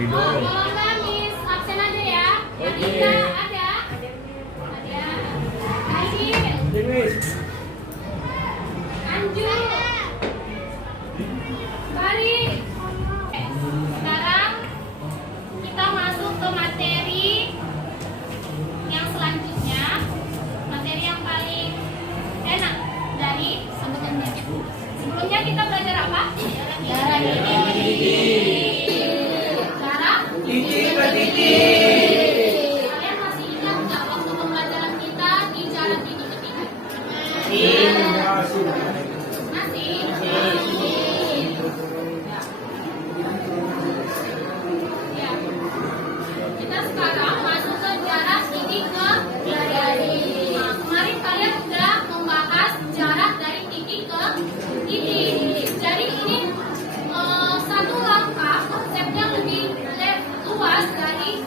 Kalau nggak Miss absen aja ya. Yang Ika ada. Ada. Aji. Anju. Bari. Sekarang kita masuk ke materi yang selanjutnya. Materi yang paling enak dari sebutannya. Sebelumnya kita belajar apa? Jarak titik ke titik. Kalian masih ingat nggak waktu pembelajaran kita di jarak titik ke titik? Masih. Ya. Kita sekarang masuk ke jarak titik ke titik. Nah, kemarin kalian sudah membahas jarak dari titik ke titik. Jadi ini satu langkah konsepnya lebih luas dari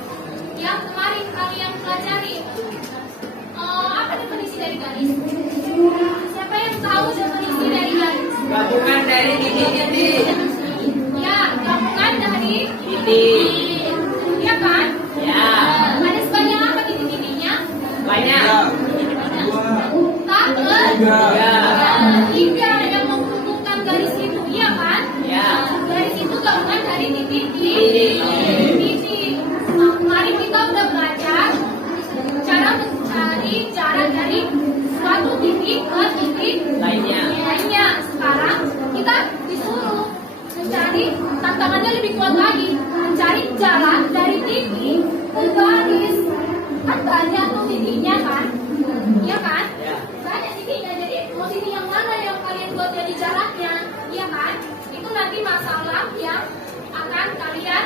yang kemarin kalian pelajari. Apa definisi dari garis? Siapa yang tahu definisi dari garis? Gabungan dari titik-titik. Ya, gabungan dari titik. Ya kan? Ya. Ada sebanyak apa titik-titiknya? Banyak. Tiga yang menghubungkan garis itu, iya kan? Ya. Garis itu gabungan dari titik-titik. Nah, kemarin kita udah belajar cara mencari jarak dari suatu titik ke titik Lainnya. Sekarang kita disuruh mencari, tantangannya lebih kuat lagi, mencari jarak dari titik ke garis. Kan banyak tuh titiknya kan? Iya kan? Ya. Banyak titiknya, jadi mau titik yang mana yang kalian buat jadi jaraknya? Iya kan? Itu nanti masalah yang akan kalian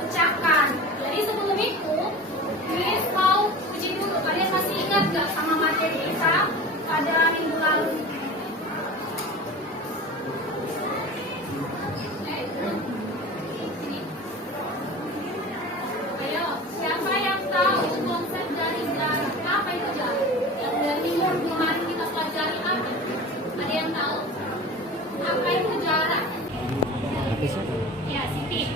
pecahkan. Jadi sebelum itu, Miss mau uji dulu, kalian masih ingat gak sama materi kita pada minggu lalu? Ayo, siapa yang tahu konsep dari jarak? Apa itu jarak? Yang dari kemarin kita pelajari apa? Ada yang tahu? Apa itu jarak? Ya, Siti.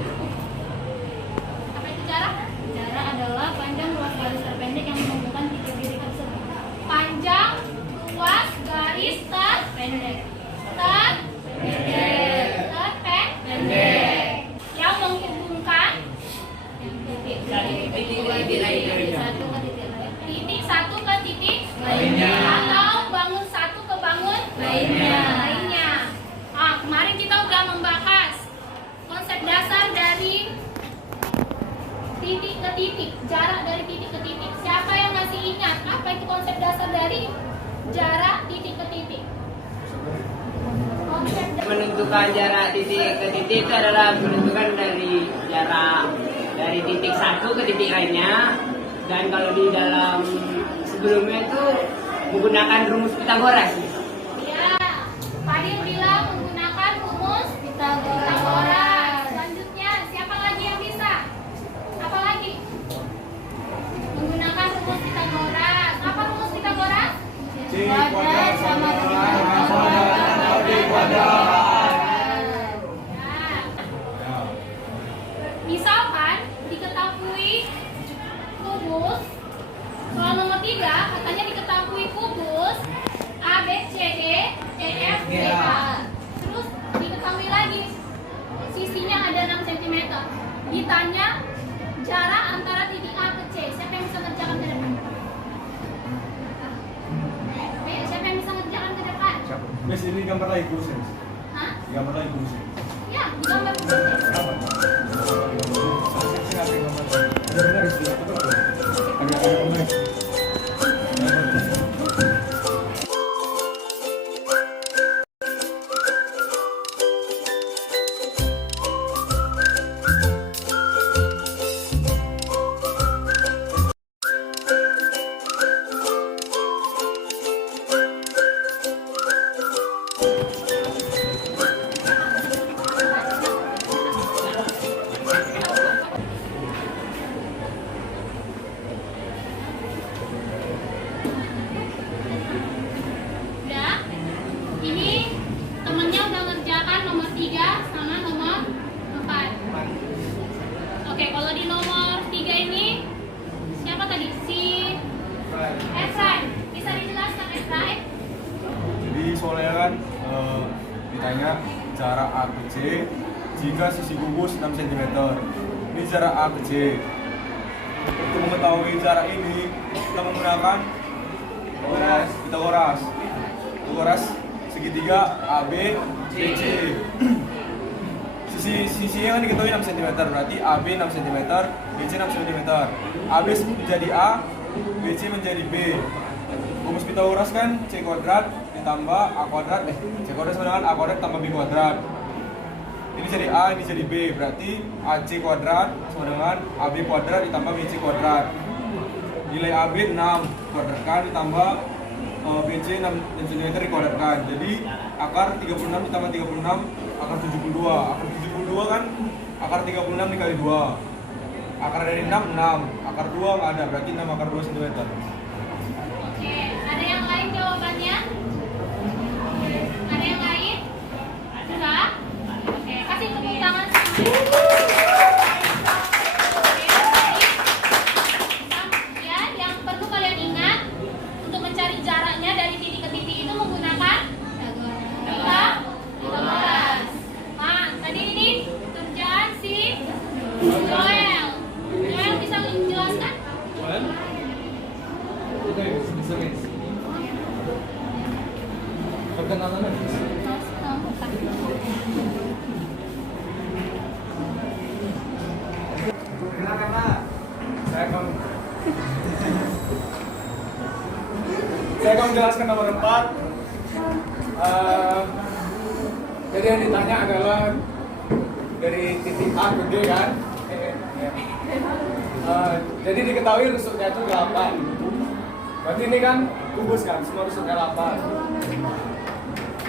Apa itu jarak? Jarak adalah panjang luas garis terpendek yang menghubungkan titik-titik tersebut. Panjang luas garis terpendek. Terpendek. Yang menghubungkan titik satu ke titik lainnya. Atau bangun satu ke bangun lainnya. Kemarin kita udah membahas konsep dasar dari titik ke titik, jarak dari titik ke titik. Siapa yang masih ingat apa itu konsep dasar dari jarak titik ke titik? Menentukan jarak titik ke titik itu adalah menentukan dari jarak dari titik satu ke titik lainnya. Dan kalau di dalam sebelumnya itu menggunakan rumus Pythagoras. Ya, Fadil bilang menggunakan rumus Pythagoras. Selanjutnya, siapa lagi yang bisa? Apa lagi? Menggunakan rumus Pythagoras. Apa rumus Pythagoras? C kuadrat sama dengan B kuadrat. Ya. Misalkan diketahui kubus, soal nomor 3 katanya diketahui kubus A, B, C, D, E, F, G, H. Terus diketahui lagi sisinya ada 6 cm. Ditanya jarak antara titik A ke C. Siapa yang bisa ngerjakan ke depan? Siapa yang bisa ngerjakan ke depan? Miss, ini gambar lagi kursi. Hah? Gambar lagi kursi. Ya, gambar kursi. Apa? Ada benar di sini. Ada benar. Oke, kalau di nomor 3 ini siapa tadi? Si Efraim. Bisa dijelaskan Efraim? Jadi soalnya kan ditanya jarak A ke C jika sisi kubus 6 cm. Ini jarak A ke C. Untuk mengetahui jarak ini kita menggunakan Pitagoras segitiga AB BC. Sisinya kan diketahui 6 cm, berarti AB 6 cm, BC 6 cm. AB menjadi A, BC menjadi B. Rumus Pitagoras kan C kuadrat ditambah A kuadrat, C kuadrat sama dengan A kuadrat tambah B kuadrat. Ini jadi A, ini jadi B, berarti AC kuadrat sama dengan AB kuadrat ditambah BC kuadrat. Nilai AB 6 kuadratkan ditambah BC 6 cm dikuadratkan. Jadi akar 36 ditambah 36 akar 72. Akar 72 kan akar 36 dikali 2. Akar dari 6 akar 2 nggak ada, berarti 6 akar 2 cm. Oke, ada yang lain jawabannya? Ada yang lain? Sudah? Oke, kasih tepuk tangan semuanya. Ya, yang perlu kalian ingat untuk mencari jaraknya dari titik ke titik itu menggunakan Pitagoras. Tadi ini kerjaan si Joel. Joel bisa menjelaskan? Perkenalan. Saya akan menjelaskan nomor 4. Jadi yang ditanya adalah dari titik A ke G kan. Jadi diketahui rusuknya itu 8. Berarti ini kan kubus kan, semua rusuknya 8.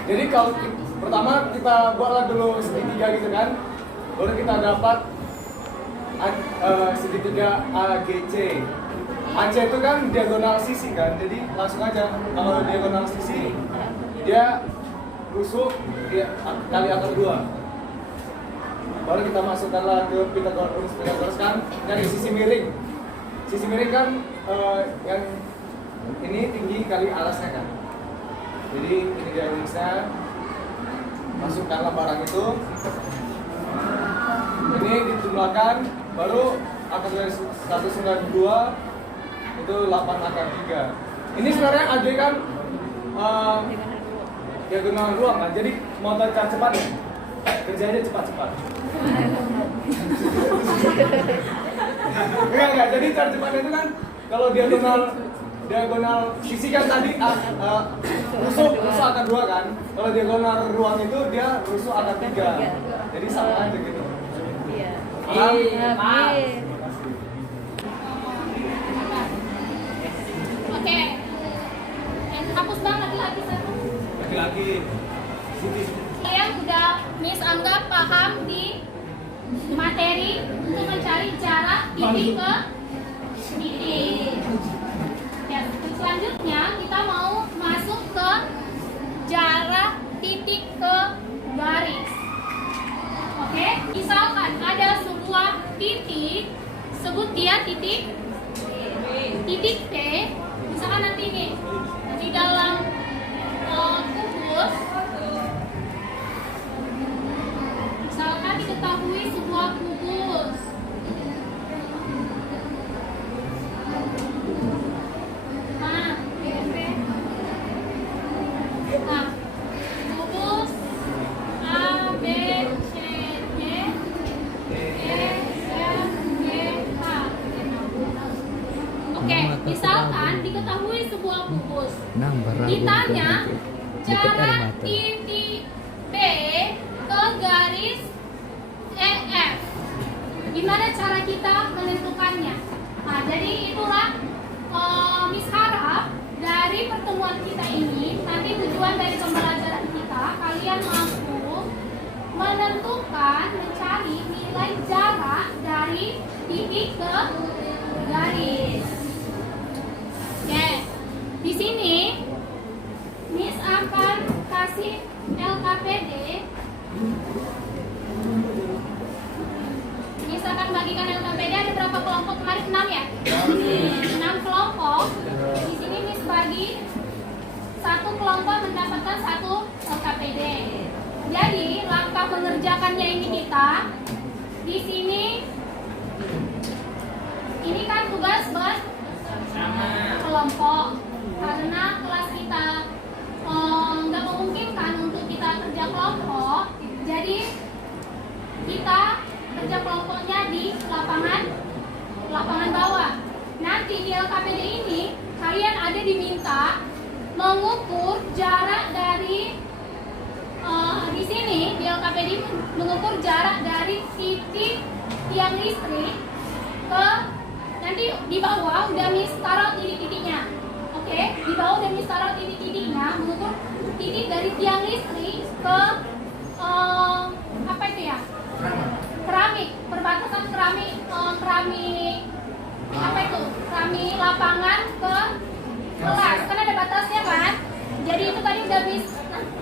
Jadi kalau pertama kita buatlah dulu segitiga gitu kan, baru kita dapat segitiga AGC. AC itu kan diagonal sisi kan, jadi langsung aja kalau diagonal sisi dia rusuk dia kali akar 2. Baru kita masukkanlah ke Pitagoras kan dari sisi miring. Sisi miring kan yang ini tinggi kali alasnya kan. Jadi ini dia rumusnya. Masukkanlah barang itu. Ini dijumlahkan, baru akar dari 192 itu 8 akar 3. Ini sebenarnya AG kan diagonal ruang kan. Jadi mau cara cepat ya? Kerjanya cepat-cepat. Enggak. Jadi cara cepatnya itu kan kalau diagonal sisi kan tadi rusuk akar 2 kan. Kalau diagonal ruang itu dia rusuk akar 3. Jadi sama aja gitu. Iya. Maaf. Oke. Yang hapus bang laki-laki satu. Laki-laki. Kalian udah Miss anggap paham di materi untuk mencari jarak titik ke titik. Ya, selanjutnya kita mau masuk ke jarak titik ke garis. Oke, misalkan ada sebuah titik, sebut dia titik P. Misalkan nanti nih di dalam kubus, misalkan diketahui sebuah kubus. Kubus A, B, C, D, E, F, G, H. Oke, misalkan diketahui sebuah kubus. Ditanya jarak titik B ke garis EF. Gimana cara kita menentukannya? Nah, jadi itulah Miss harap dari pertemuan kita ini, nanti tujuan dari pembelajaran kita, kalian mampu menentukan, mencari nilai jarak dari titik ke garis. Oke, di sini Miss akan kasih LKPD. Miss akan membagikan LKPD ada berapa kelompok kemarin? 6 ya? 6 kelompok. Di sini Miss bagi satu kelompok mendapatkan satu LKPD. Jadi langkah mengerjakannya ini kita di sini ini kan tugas berkelompok karena kelas kita nggak memungkinkan untuk kita kerja kelompok. Jadi kita kerja kelompoknya di lapangan bawah. Nanti di LKPD ini kalian ada diminta mengukur jarak dari di sini di LKPD mengukur jarak dari titik tiang listrik ke nanti di bawah udah Miss taruh titik-titiknya. Oke, di bawah udah Miss taruh titik-titiknya mengukur titik dari tiang listrik ke apa itu ya? Keramik, perbatasan keramik apa itu? Keramik lapangan ke kelas. Kan ada batasnya kan? Jadi itu tadi udah Miss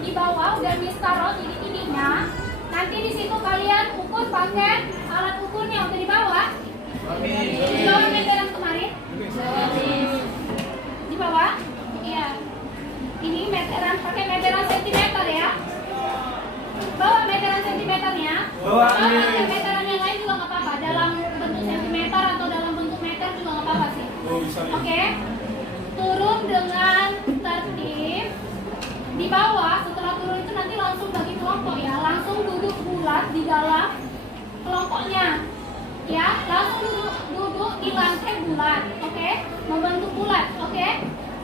di bawah udah Miss taruh titik-titiknya. Nanti di situ kalian ukur pakai alat ukurnya udah di bawah. Di bawah meteran kemarin. Di bawah? Iya. Ini meteran pakai meteran sentimeter ya. Bawa meteran sentimeternya. Bawa meteran yang lain juga nggak apa-apa. Dalam bentuk sentimeter atau dalam bentuk meter juga nggak apa-apa sih. Oke. Turun dengan tertib. Di bawah setelah turun itu nanti langsung bagi kelompok ya. Langsung duduk bulat di dalam kelompoknya. Ya, langsung duduk di lantai bulat. Oke. Membentuk bulat. Oke.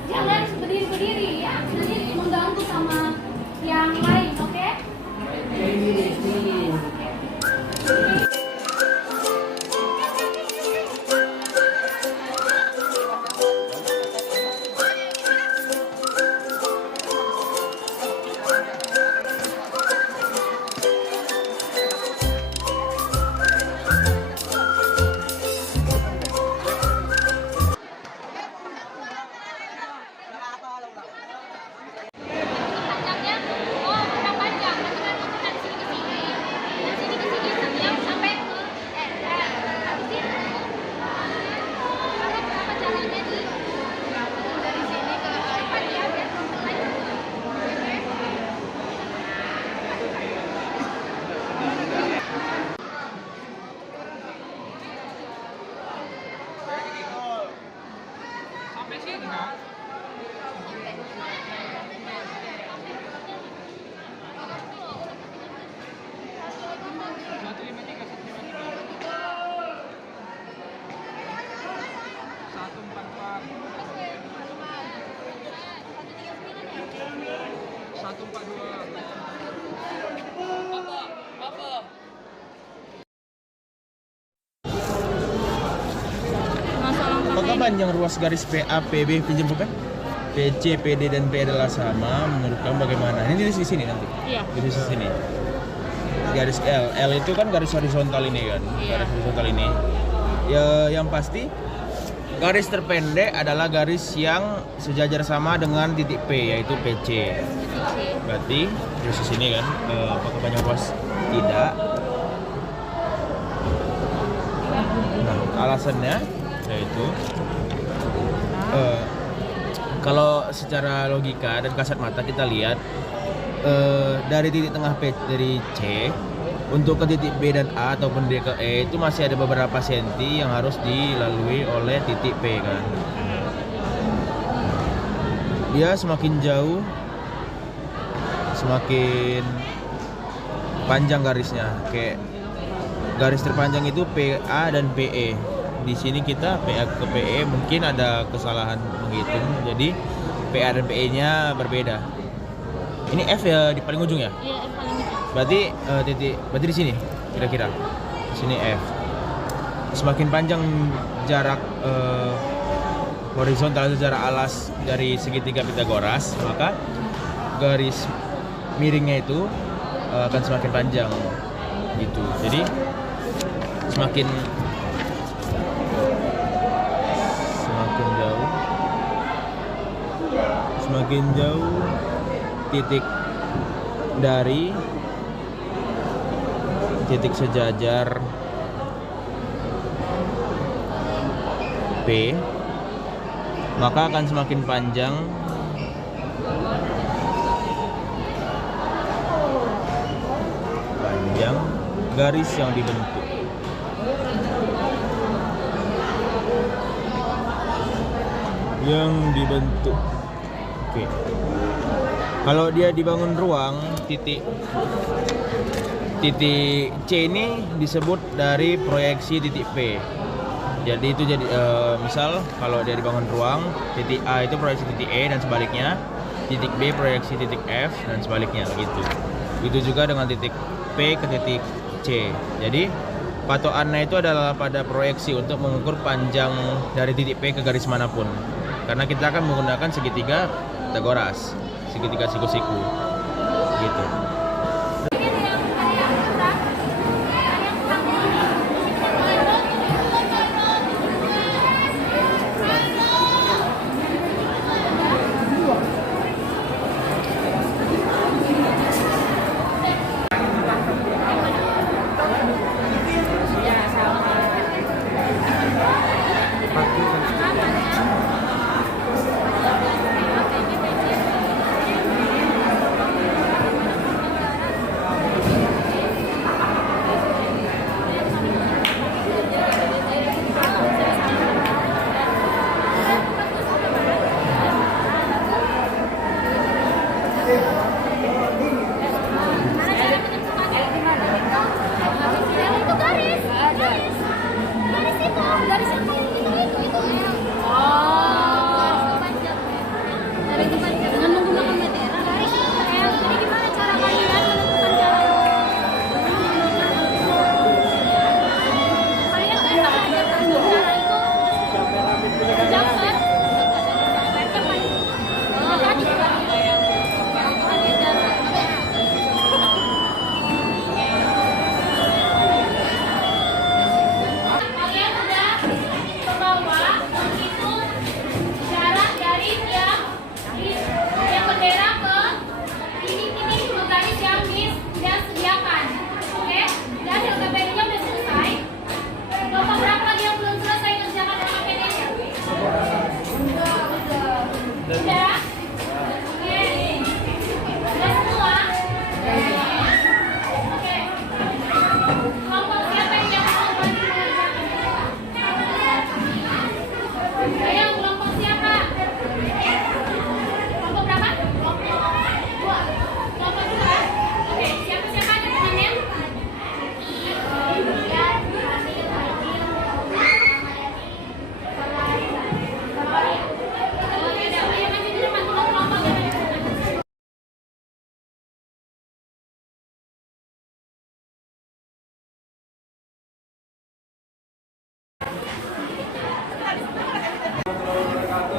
Jangan berdiri-berdiri ya. Nanti mengganggu sama yang lain. Oke. Panjangnya, berapa panjang? Nanti kan ukur dari sini ke sini. Dari sini ke sini sampai ke habis itu berapa jalannya di dari sini ke depan ya biar selesai. Apakah panjang ruas garis PA, PB, pinjam bukan? PC, PD, dan P adalah sama. Menurut kamu bagaimana? Ini di sini nanti. Iya. Di sini. Garis L itu kan garis horizontal ini kan. Iya. Garis horizontal ini. Ya, yang pasti garis terpendek adalah garis yang sejajar sama dengan titik P, yaitu PC. Berarti di sini kan. Apakah panjang ruas? Tidak. Nah, alasannya yaitu kalau secara logika dan kasat mata kita lihat dari titik tengah P dari C untuk ke titik B dan A ataupun D ke E itu masih ada beberapa senti yang harus dilalui oleh titik P kan. Dia semakin jauh semakin panjang garisnya. Kayak garis terpanjang itu PA dan PE. Di sini kita PA ke PE mungkin ada kesalahan menghitung, jadi PA dan PE-nya berbeda. Ini F ya di paling ujung ya? Iya, paling Berarti berarti di sini kira-kira. Di sini F. Semakin panjang jarak horizontal atau jarak alas dari segitiga Pitagoras, maka garis miringnya itu akan semakin panjang gitu. Jadi semakin jauh titik dari titik sejajar P, maka akan semakin panjang garis yang dibentuk. Oke. Kalau dia dibangun ruang, titik C ini disebut dari proyeksi titik P. Jadi itu misal kalau dia dibangun ruang, titik A itu proyeksi titik E dan sebaliknya, titik B proyeksi titik F dan sebaliknya gitu. Begitu juga dengan titik P ke titik C. Jadi patokannya itu adalah pada proyeksi untuk mengukur panjang dari titik P ke garis manapun. Karena kita akan menggunakan segitiga Pythagoras, segitiga siku-siku gitu.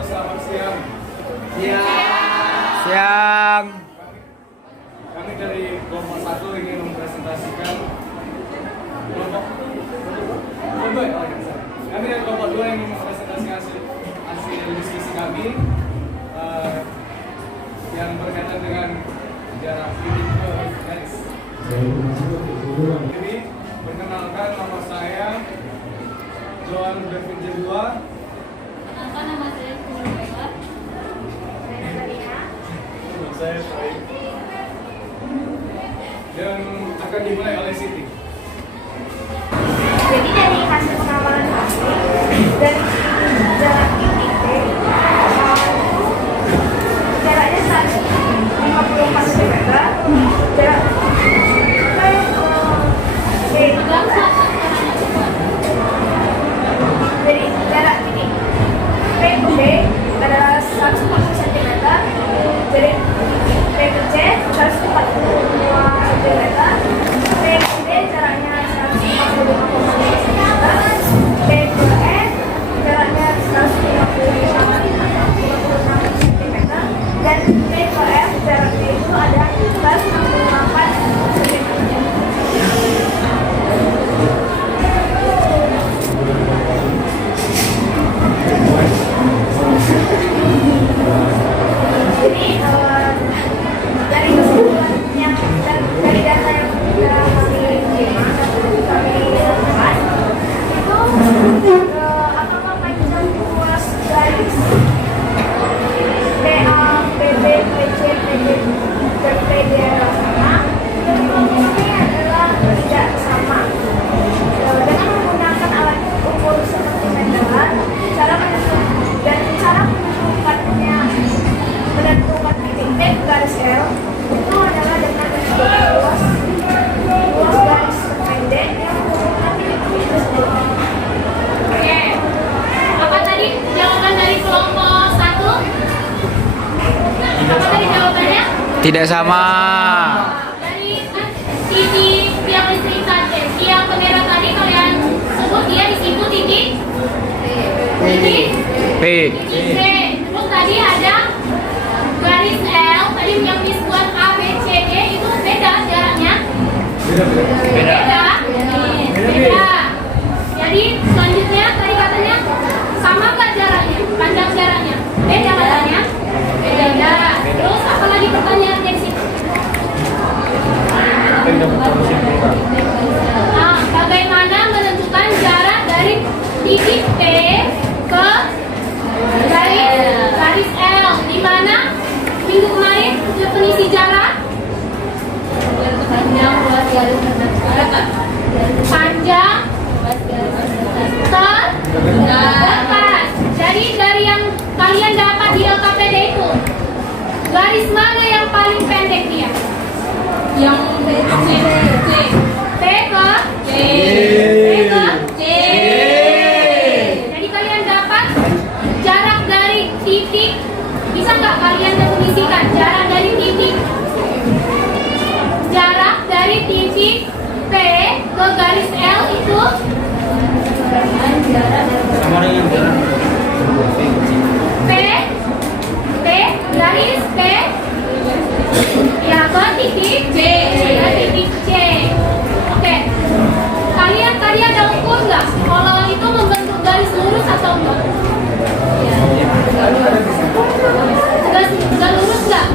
Selamat siang. Siang. Kami dari kelompok 1 ingin mempresentasikan kelompok kami dari kelompok 2 ingin mempresentasikan hasil diskusi kami yang berkaitan dengan jarak titik ke garis. Jadi perkenalkan, nama saya Johan David Jedua. Nama saya Kumulbela. Saya Faik. Dan akan dimulai oleh Siti. Jadi dari hasil pengamatan kami dari jarak titik P jaraknya 154 cm, jarak dari jarak titik P ke B adalah 140 cm, dari P ke C 145 cm, P ke D Tidak sama. Dari titik tiang listrik tadi, tiang bendera tadi kalian sebut dia di situ titik P. titik C. Terus tadi ada garis L tadi yang disebut A B C D itu beda jaraknya. Beda. Jadi selanjutnya tadi katanya sama nggak jaraknya, panjang jaraknya? Beda katanya. Beda. Terus apa lagi pertanyaannya di situ? Nah, bagaimana menentukan jarak dari titik P ke garis L? Di mana minggu kemarin definisi jarak? Panjang tepat. Jadi dari yang kalian dapat di LKPD itu, garis mana yang paling pendek dia? Yang P ke C. Jadi kalian dapat jarak dari titik. Bisa nggak kalian definisikan jarak dari titik? Jarak dari titik P ke garis L itu Sama dengan jarak P garis P ya ke titik C. Ke titik C. Oke. Kalian tadi ada ukur nggak kalau itu membentuk garis lurus atau enggak? Sudah lurus nggak?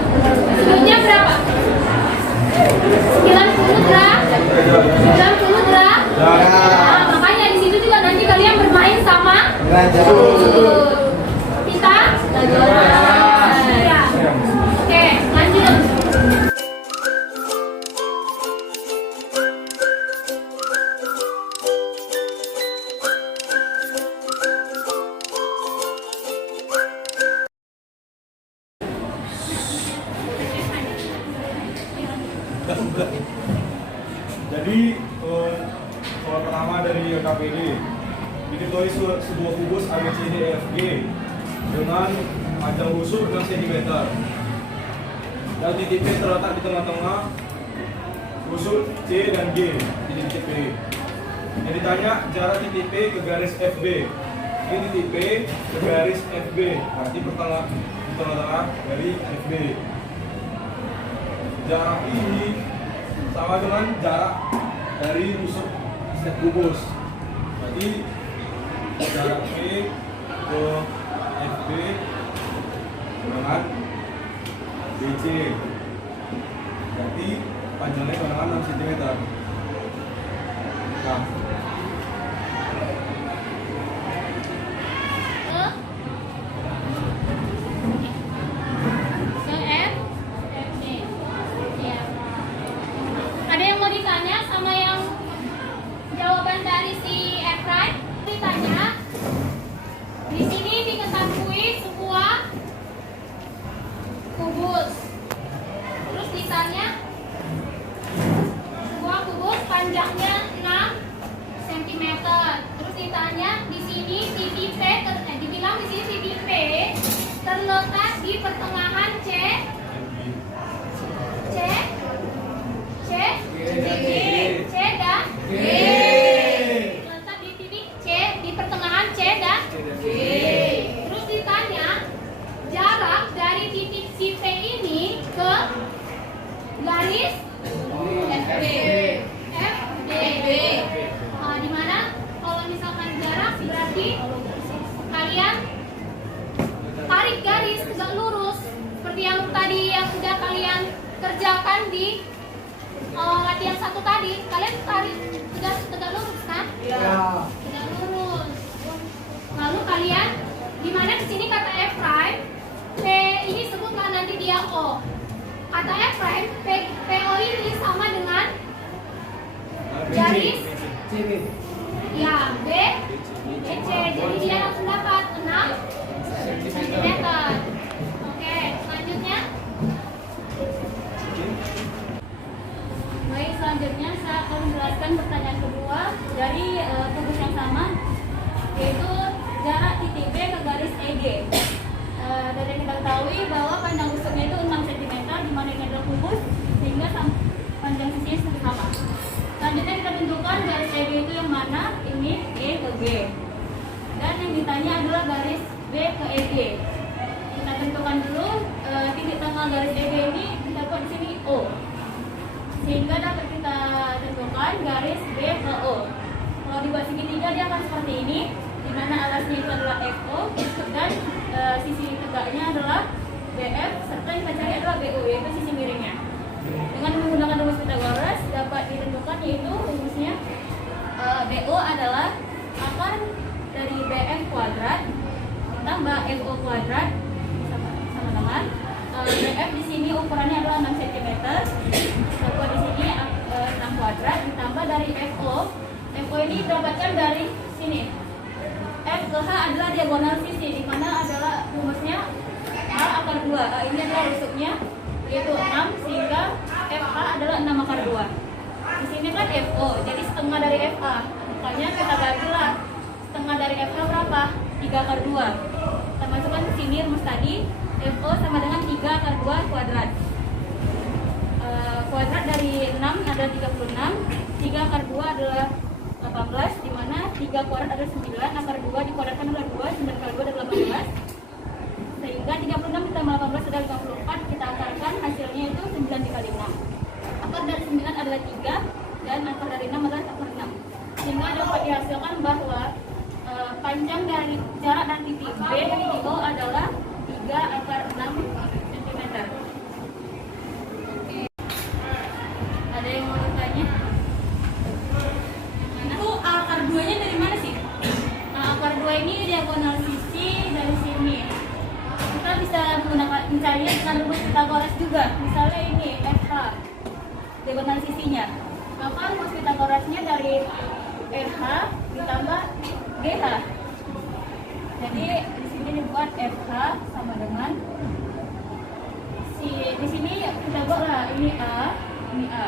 Sudutnya berapa? 90 derajat. 90 derajat. Nah, makanya di situ juga nanti kalian bermain sama sudut. Kita ya. Oke, lanjut. Jadi soal pertama dari LKPD ditulis sebuah kubus ABCDEFG dengan panjang busur 6 cm dan titik P terletak di tengah-tengah busur C dan G di titik P. Yang ditanya jarak titik P ke garis FB. Ini titik P ke garis FB, berarti di tengah-tengah dari FB. Jarak ini sama dengan jarak dari busur setiap kubus. Berarti jarak P ke FB dengan BC. Berarti panjangnya dengan 6 cm. Nah, Ke F D. Ya. Ada yang mau ditanya sama yang jawaban dari si Efraim? Ditanya. Di sini diketahui sebuah kubus. Terus ditanya sebuah kubus panjangnya 6 cm. Terus ditanya di sini titik P dibilang di sini titik P terletak di pertengahan C dan G. Terletak di titik C di pertengahan C dan G. Terus ditanya jarak dari titik si P ini ke garis FB. Di mana kalau misalkan jarak berarti kalian tarik garis tegak lurus seperti yang tadi yang sudah kalian kerjakan di latihan 1 tadi. Kalian tarik tegak lurus kan? Iya. Tegak lurus. Lalu kalian di mana di sini kata Efraim P ini sebutlah nanti dia O. Kata Efraim PO ini sama dengan garis ya B BC. Jadi dia langsung dapat 6 cm. Oke, selanjutnya. Baik, selanjutnya saya akan menjelaskan pertanyaan kedua dari kubus yang sama, yaitu jarak titik B ke garis EG. Dan kita ketahui bahwa panjang busurnya itu 6 cm, di mana ini adalah mana ini E ke G. Dan yang ditanya adalah garis B ke EG. Kita tentukan dulu titik tengah garis EG ini dapat di sini O. Sehingga dapat kita tentukan garis B ke O. Kalau dibuat segitiga dia akan seperti ini, di mana alasnya itu adalah FO dan sisi tegaknya adalah BF serta yang kita cari adalah BO, yaitu sisi miringnya. Dengan menggunakan rumus Pythagoras dapat ditentukan yaitu rumusnya BO adalah akar dari BF kuadrat tambah FO kuadrat sama dengan BF di sini ukurannya adalah 6 cm. Dapat di sini 6 kuadrat ditambah dari FO. FO ini didapatkan dari sini. F ke H adalah diagonal sisi, di mana adalah rumusnya A akar 2. Ini adalah rusuknya, yaitu 6, sehingga FH adalah 6 akar 2. Di sini kan FO, jadi setengah dari FA. Makanya kita bagilah setengah dari FH berapa? 3 akar 2. Kita masukkan ke sini rumus tadi, FO sama dengan 3 akar 2 kuadrat. Kuadrat dari 6 adalah 36, 3 akar 2 adalah 18, di mana 3 kuadrat adalah 9, akar 2 dikuadratkan adalah 2, 9 kali 2 adalah 18. Sehingga 36 ditambah 18 adalah 54, kita akarkan hasilnya itu 9 dikali 6. Akar dari 9 adalah 3 dan akar dari 6 adalah akar 6. Sehingga dapat dihasilkan bahwa panjang dari jarak dari titik B ke titik O adalah 3 akar 6 cm. Oke. Ada yang mau bertanya? Itu akar 2-nya dari mana sih? Nah, akar 2 ini diagonal sisi dari sini. Kita bisa menggunakan mencari dengan rumus Pythagoras juga. Misalnya ini FH diagonal sisinya. Maka rumus Pythagorasnya dari RH ditambah GH. Jadi di sini dibuat FH sama dengan di sini kita buatlah ini A, ini A.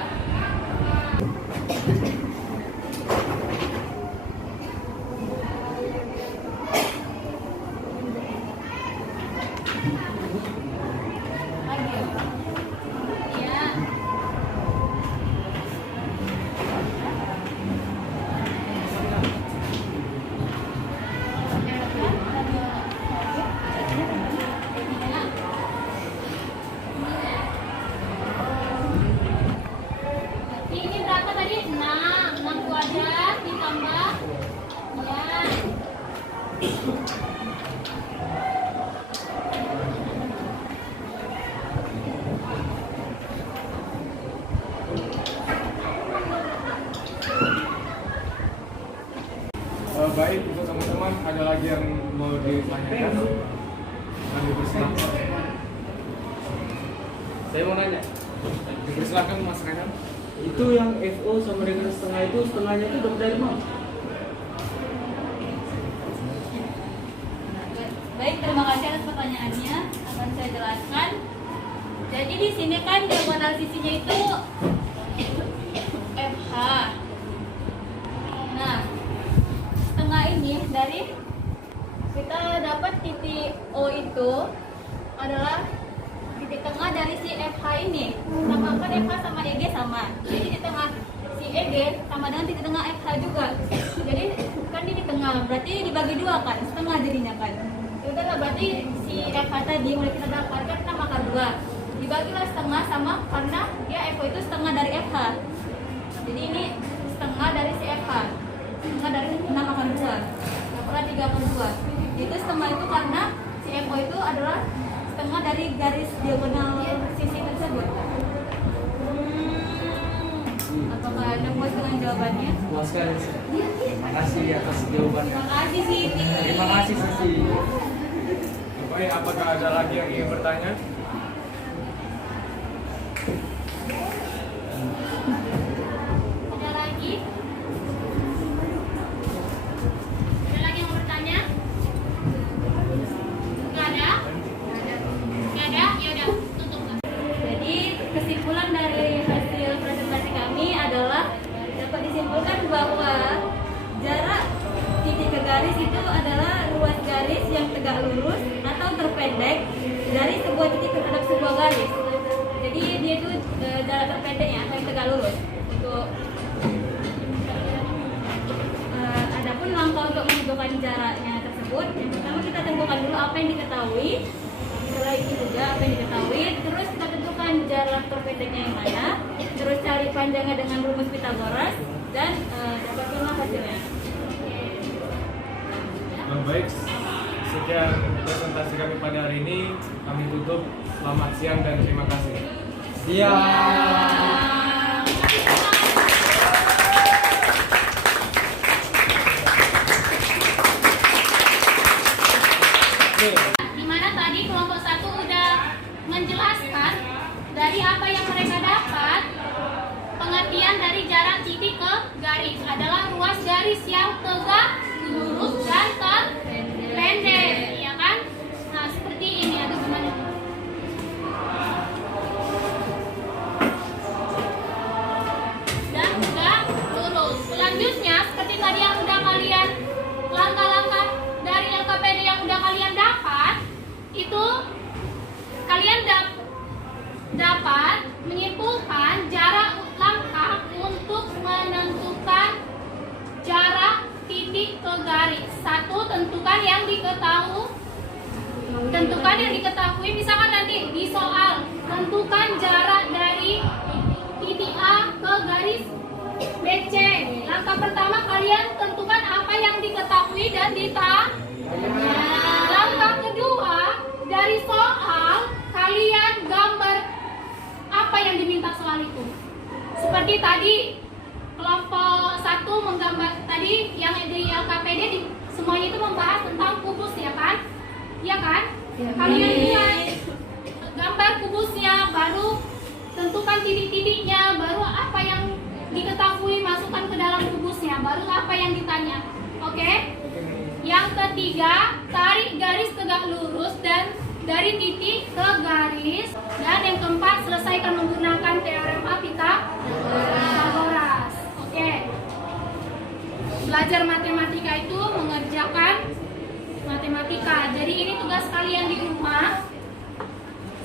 Ini berapa tadi? 6 kuadrat ditambah ya. Baik, untuk teman-teman ada lagi yang mau ditanyakan? Kami persilahkan. Saya mau nanya, Dipersilahkan Mas Rehan. itu yang FO sama dengan setengah itu setengahnya itu dapat dari mana? Baik, terima kasih atas pertanyaannya. Akan saya jelaskan. Jadi di sini kan diagonal sisinya itu FH. Nah, setengah ini dari kita dapat titik O itu adalah titik tengah dari si FH ini. Sama kan FH sama EG sama. Jadi titik tengah si EG sama dengan titik tengah FH juga. Jadi kan di tengah, berarti dibagi dua kan, setengah jadinya kan. Udah berarti si FH tadi mulai kita dapatkan 6 akar 2. Dibagilah setengah sama karena dia FO itu setengah dari FH. Jadi ini setengah dari si FH. Setengah dari 6 akar 2. Dapatlah 3 akar 2. Itu setengah itu karena si FO itu adalah setengah dari garis diagonal sisi tersebut. Apakah Anda puas dengan jawabannya? Puas sekali. Terima kasih atas jawabannya. Terima kasih Siti. Terima kasih Sisi. Baik, apakah ada lagi yang ingin bertanya? Ada lagi? Ada lagi yang mau bertanya? Nggak ada? Nggak ada? Ya udah, tutup. Jadi kesimpulan dari hasil presentasi kami adalah dapat disimpulkan bahwa jarak titik ke garis itu adalah ruas garis yang tegak lurus atau terpendek dari sebuah titik terhadap sebuah garis. Jadi dia itu jarak terpendeknya atau yang tegak lurus untuk jaraknya tersebut, yang pertama kita tentukan dulu apa yang diketahui. Setelah itu juga apa yang diketahui, terus kita tentukan jarak terpendeknya yang mana, terus cari panjangnya dengan rumus Pythagoras, dan dapatkanlah hasilnya. Baik, sekian presentasi kami pada hari ini. Kami tutup. Selamat siang dan terima kasih. Di mana tadi kelompok 1 udah menjelaskan dari apa yang mereka dapat, pengertian dari jarak titik ke garis adalah ruas garis yang tegak, lurus, dan terpendek, ya kan? Nah, seperti ini. Aduh, gimana? Dan juga lurus. Selanjutnya, seperti tadi yang udah kalian, langkah-langkah dari LKPD yang udah kalian dapat, itu kalian dapat menyimpulkan jarak langkah untuk menentukan jarak titik ke garis. Satu, tentukan yang diketahui, misalkan nanti di soal tentukan jarak dari titik A ke garis BC. Langkah pertama kalian tentukan apa yang diketahui dan langkah kedua dari soal kalian gambar apa yang diminta soal itu. Seperti tadi kelompok 1 menggambar tadi yang di LKPD semuanya itu membahas tentang kubus, ya kan? Ya kan? Kalian mulai gambar kubusnya, baru tentukan titik-titiknya, baru apa yang diketahui masukkan ke dalam kubusnya, baru apa yang ditanya. Oke? Yang ketiga, tarik garis tegak lurus dan dari titik ke garis. Dan yang keempat, selesaikan menggunakan teorema Pythagoras. Oke. Belajar matematika itu mengerjakan matematika. Jadi ini tugas kalian di rumah.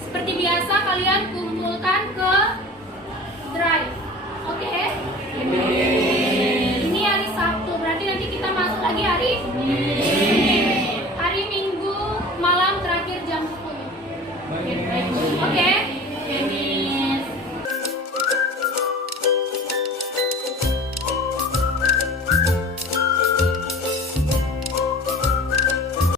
Seperti biasa kalian kumpulkan ke drive. Oke? Ini hari Sabtu, berarti nanti kita masuk lagi hari Minggu malam terakhir jam 10. Oke?